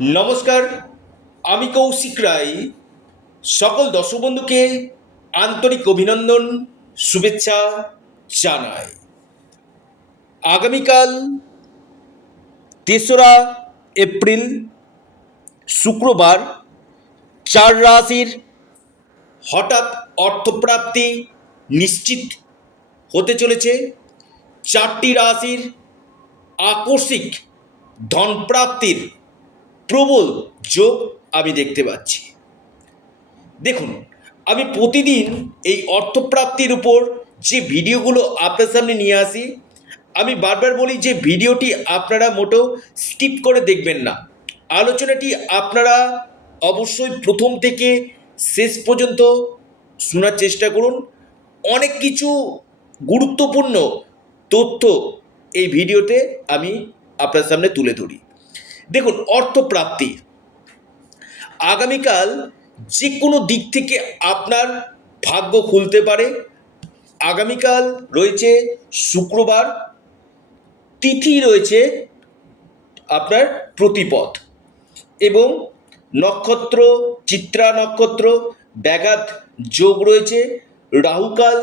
নমস্কার, আমি কৌশিক রায়। সকল দর্শক বন্ধুকে আন্তরিক অভিনন্দন, শুভেচ্ছা জানাই। আগামীকাল 3রা এপ্রিল শুক্রবার 4 রাশির হঠাৎ অর্থপ্রাপ্তি নিশ্চিত হতে চলেছে। 4টি রাশির আকস্মিক ধনপ্রাপ্তির প্রবল যোগ আমি দেখতে পাচ্ছি। দেখুন, আমি প্রতিদিন এই অর্থপ্রাপ্তির উপর যে ভিডিওগুলো আপনার সামনে নিয়ে আসি, আমি বারবার বলি যে ভিডিওটি আপনারা মোটেও স্কিপ করে দেখবেন না। আলোচনাটি আপনারা অবশ্যই প্রথম থেকে শেষ পর্যন্ত শোনার চেষ্টা করুন। অনেক কিছু গুরুত্বপূর্ণ তথ্য এই ভিডিওতে আমি আপনার সামনে তুলে ধরি। দেখুন, অর্থপ্রাপ্তি আগামীকাল যে কোনো দিক থেকে আপনার ভাগ্য খুলতে পারে। আগামীকাল রয়েছে শুক্রবার, তিথি রয়েছে আপনার প্রতিপদ এবং নক্ষত্র চিত্রা নক্ষত্র, ব্যাঘাত যোগ রয়েছে। রাহুকাল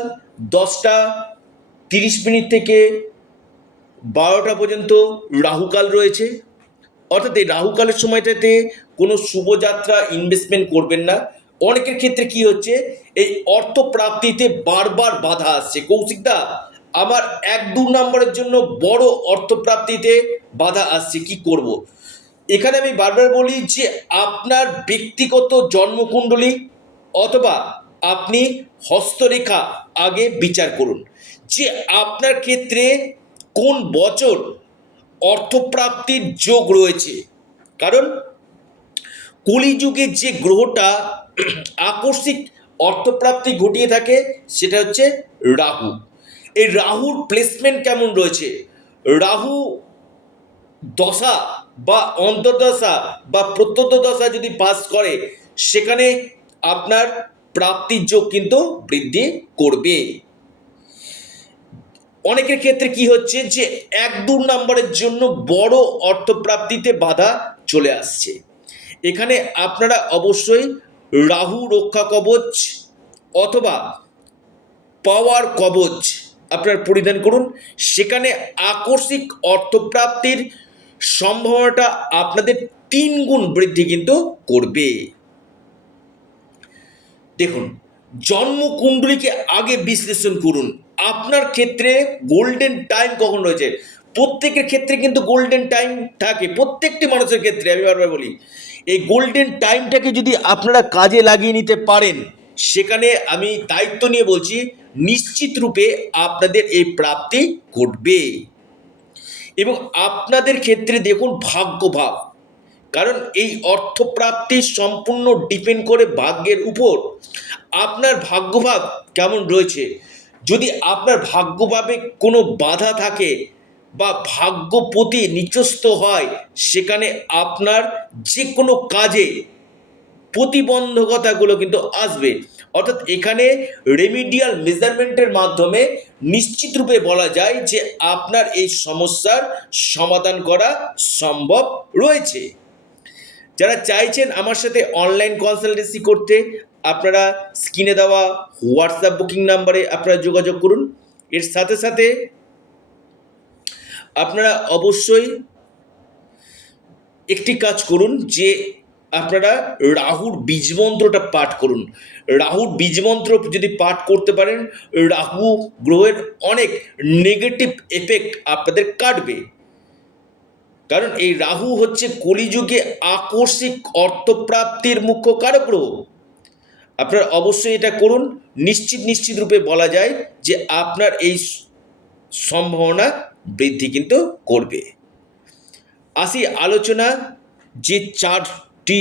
10টা 30 মিনিট থেকে 12টা পর্যন্ত রাহুকাল রয়েছে। অর্থাৎ এই রাহুকালের সময়টাতে কোনো শুভযাত্রা ইনভেস্টমেন্ট করবেন না। অনেকের ক্ষেত্রে কি হচ্ছে, এই অর্থ প্রাপ্তিতে বারবার বাধা আসছে। কৌশিকদা, আমার 1-2 নম্বরের জন্য বড় অর্থপ্রাপ্তিতে বাধা আসছে, কি করব। এখানে আমি বারবার বলি যে আপনার ব্যক্তিগত জন্মকুণ্ডলী অথবা আপনি হস্তরেখা আগে বিচার করুন যে আপনার ক্ষেত্রে কোন বছর অর্থপ্রাপ্তির যোগ রয়েছে। কারণ কলিযুগে যে গ্রহটা আকস্মিক অর্থপ্রাপ্তি ঘটিয়ে থাকে সেটা হচ্ছে রাহু। এই রাহুর প্লেসমেন্ট কেমন রয়েছে, রাহু দশা বা অন্তর্দশা বা প্রত্যন্ত দশা যদি পাস করে, সেখানে আপনার প্রাপ্তির যোগ কিন্তু বৃদ্ধি করবে। অনেকের ক্ষেত্রে কি হচ্ছে যে 1-2 নম্বরের জন্য বড় অর্থপ্রাপ্তিতে বাধা চলে আসছে। এখানে আপনারা অবশ্যই রাহু রক্ষা কবচ অথবা পাওয়ার কবচ আপনার পরিধান করুন। সেখানে আকস্মিক অর্থপ্রাপ্তির সম্ভাবনাটা আপনাদের 3 গুণ বৃদ্ধি কিন্তু করবে। দেখুন, জন্মকুণ্ডলীকে আগে বিশ্লেষণ করুন। আপনার ক্ষেত্রে গোল্ডেন টাইম কখন রয়েছে, প্রত্যেকের ক্ষেত্রে কিন্তু গোল্ডেন টাইম থাকে, প্রত্যেকটি মানুষের ক্ষেত্রে। আমি বারবার বলি, এই গোল্ডেন টাইমটাকে যদি আপনারা কাজে লাগিয়ে নিতে পারেন, সেখানে আমি দায়িত্ব নিয়ে বলছি নিশ্চিত রূপে আপনাদের এই প্রাপ্তি ঘটবে। এবং আপনাদের ক্ষেত্রে দেখুন ভাগ্যভাব, কারণ এই অর্থপ্রাপ্তি সম্পূর্ণ ডিপেন্ড করে ভাগ্যের উপর। আপনার ভাগ্যভাব কেমন রয়েছে, যদি আপনার ভাগ্যভাবে কোনো বাধা থাকে বা ভাগ্যপতি নিচস্থ হয়, সেখানে আপনার যে কোনো কাজে প্রতিবন্ধকতাগুলো কিন্তু আসবে। অর্থাৎ এখানে রেমিডিয়াল মেজারমেন্টের মাধ্যমে নিশ্চিত রূপে বলা যায় যে আপনার এই সমস্যার সমাধান করা সম্ভব রয়েছে। যারা চাইছেন আমার সাথে অনলাইন কনসালটেন্সি করতে, আপনারা স্ক্রিনে দেওয়া হোয়াটসঅ্যাপ বুকিং নাম্বারে আপনারা যোগাযোগ করুন। এর সাথে সাথে আপনারা অবশ্যই একটি কাজ করুন যে আপনারা রাহুর বীজমন্ত্রটা পাঠ করুন। রাহুর বীজমন্ত্র যদি পাঠ করতে পারেন, রাহু গ্রহের অনেক নেগেটিভ এফেক্ট আপনাদের কাটবে। কারণ এই রাহু হচ্ছে কলিযুগে আকস্মিক অর্থপ্রাপ্তির মুখ্য কারক গ্রহ। আপনারা অবশ্যই এটা করুন। নিশ্চিত রূপে বলা যায় যে আপনার এই সম্ভাবনা বৃদ্ধি কিন্তু করবে। আসি আলোচনা যে 4টি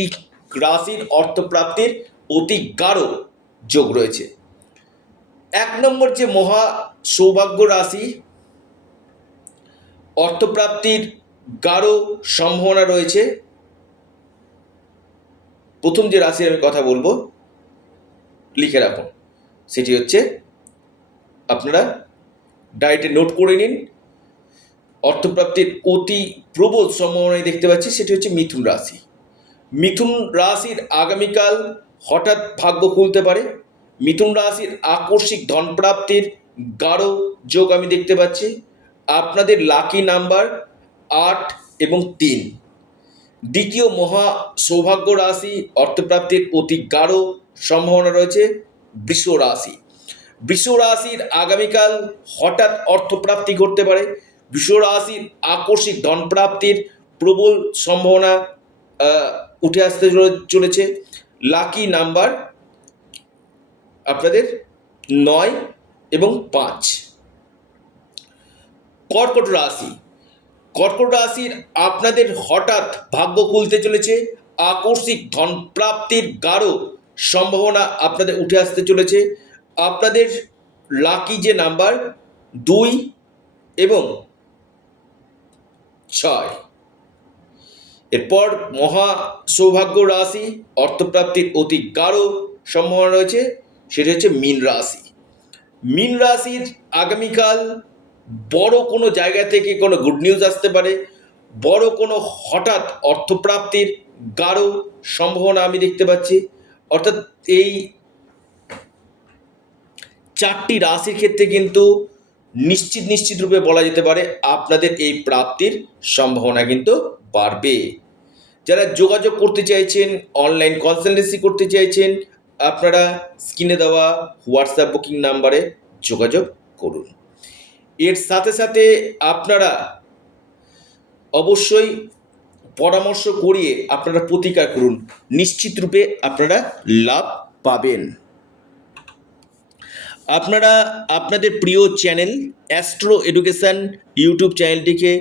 রাশির অর্থপ্রাপ্তির অতি গাঢ় যোগ রয়েছে। 1 নম্বর যে মহা সৌভাগ্য রাশি, অর্থপ্রাপ্তির গাঢ় সম্ভাবনা রয়েছে। প্রথম যে রাশির আমি কথা বলবো, লিখে রাখুন, সেটি হচ্ছে, আপনারা ডায়েটে নোট করে নিন, অর্থপ্রাপ্তির অতি প্রবল সম্ভাবনায় দেখতে পাচ্ছি, সেটি হচ্ছে মিথুন রাশি। মিথুন রাশির আগামীকাল হঠাৎ ভাগ্য খুলতে পারে। মিথুন রাশির আকস্মিক ধনপ্রাপ্তির গাঢ় যোগ আমি দেখতে পাচ্ছি। আপনাদের লাকি নাম্বার 8 এবং 3। দ্বিতীয় মহা সৌভাগ্য রাশি অর্থপ্রাপ্তির অতি গাঢ় সম্ভাবনা রয়েছে বৃষ রাশি। বৃষ রাশির আগামীকাল হঠাৎ অর্থপ্রাপ্তি ঘটতে পারে। বৃষ রাশির আকস্মিক ধনপ্রাপ্তির প্রবল সম্ভাবনা উঠে আসতে চলেছে। লাকি নাম্বার আপনাদের 9 এবং 5। কর্কট রাশি। কর্কট রাশির আপনাদের হঠাৎ ভাগ্য খুলতে চলেছে। আকস্মিক ধনপ্রাপ্তির গাঢ় সম্ভাবনা আপনাদের উঠে আসতে চলেছে। আপনাদের লাকি যে নাম্বার 2 এবং 6। এরপর মহা সৌভাগ্য রাশি অর্থপ্রাপ্তির অতি গাঢ় সম্ভাবনা রয়েছে, সেটা হচ্ছে মীন রাশি। মীন রাশির আগামীকাল বড় কোনো জায়গা থেকে কোনো গুড নিউজ আসতে পারে। বড় কোনো হঠাৎ অর্থপ্রাপ্তির গাঢ় সম্ভাবনা আমি দেখতে পাচ্ছি। অর্থাৎ এই 4টি রাশির ক্ষেত্রে কিন্তু নিশ্চিত রূপে বলা যেতে পারে আপনাদের এই প্রাপ্তির সম্ভাবনা কিন্তু বাড়বে। যারা যোগাযোগ করতে চাইছেন, অনলাইন কনসালটেন্সি করতে চাইছেন, আপনারা স্ক্রিনে দেওয়া হোয়াটসঅ্যাপ বুকিং নাম্বারে যোগাযোগ করুন। এর সাথে সাথে আপনারা অবশ্যই পরামর্শ করিয়ে আপনারা প্রতিকার করুন, নিশ্চিত রূপে আপনারা লাভ পাবেন। আপনারা আপনাদের প্রিয় চ্যানেল অ্যাস্ট্রো এডুকেশান ইউটিউব চ্যানেলটিকে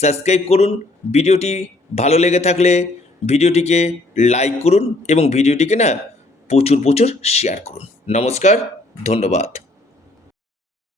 সাবস্ক্রাইব করুন। ভিডিওটি ভালো লেগে থাকলে ভিডিওটিকে লাইক করুন এবং ভিডিওটিকে প্রচুর শেয়ার করুন। নমস্কার, ধন্যবাদ।